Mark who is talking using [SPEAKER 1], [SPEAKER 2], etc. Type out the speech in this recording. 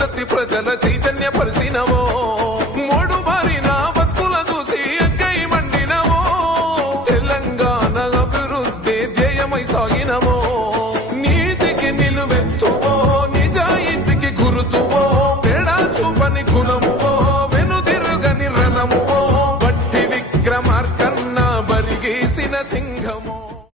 [SPEAKER 1] ప్రజల చైతన్య పరిసినవో? మూడు మారిన బతుకుల చూసి ఎక్కై మండినవో? తెలంగాణ అభివృద్ధి ధ్యేయమై సాగినవో నీతికి నిలువెత్తువో? నిజాయితీకి గురుతువో? తేడా చూపని కులమువో? వెనుదిరుగని రణమువో? బట్టి విక్రమార్కన్న బరిగేసిన సింహమో